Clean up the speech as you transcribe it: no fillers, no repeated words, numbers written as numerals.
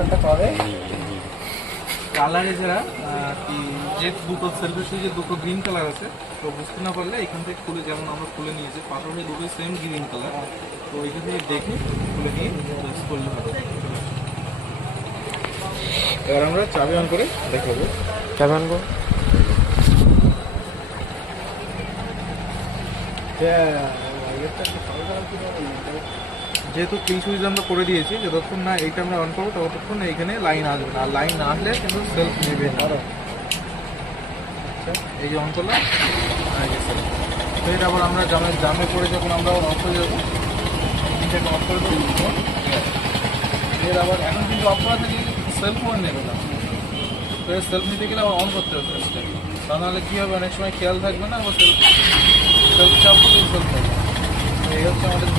কানেক্টরটা পাবে। কালারে যারা কি যে দুটো সেলফের সুইচে দুটো গ্রিন কালার আছে, তো বুঝতে না পারলে এখান থেকে খুলে, যেমন আমরা খুলে নিয়েছি পাশাপাশি দুটো সেম গ্রিন কালার, তো এখান থেকে দেখে খুলে নিয়ে প্রেস করলে হবে। এবার আমরা চাবি অন করে দেখাবো। চাবি অন করো। যেহেতু কিল সুইচ আমরা করে দিয়েছি, যতক্ষণ না এইটা আমরা অন করবো ততক্ষণ এইখানে লাইন আসবে না, আর লাইন না আসলে কিন্তু সেলফ নেবে না। আচ্ছা, এই যে অন করলাম, ফের আবার আমরা জামে করে যখন আমরা অফ হয়ে যাবো, এটাকে অফ করে দেবো। ফের আবার এখন কিন্তু অফ করা থেকে সেলফ অন নেবে না, ফের সেলফ নিতে গেলে আবার অন করতে হবে ফেসটা, তা নাহলে কী হবে, অনেক সময় খেয়াল থাকবে না, আবার সেলফ চাপ সেলফ হবে। এই হচ্ছে আমাদের